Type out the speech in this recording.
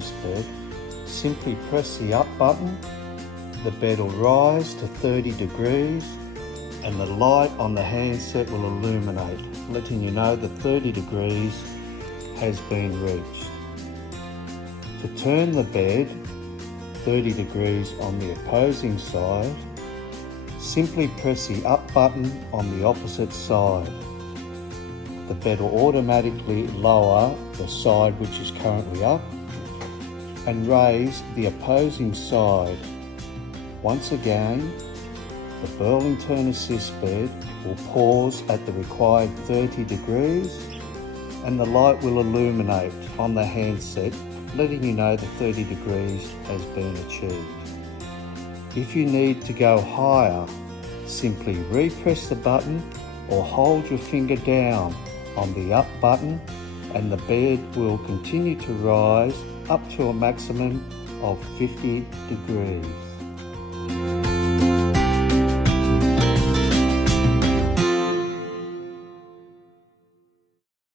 Assist Bed, simply press the up button, the bed will rise to 30 degrees and the light on the handset will illuminate, letting you know that 30 degrees has been reached. To turn the bed 30 degrees on the opposing side, simply press the up button on the opposite side. The bed will automatically lower the side which is currently up and raise the opposing side. Once again, the Burling Turn Assist Bed will pause at the required 30 degrees and the light will illuminate on the handset, letting you know that 30 degrees has been achieved. If you need to go higher, simply repress the button or hold your finger down on the up button and the bed will continue to rise up to a maximum of 50 degrees.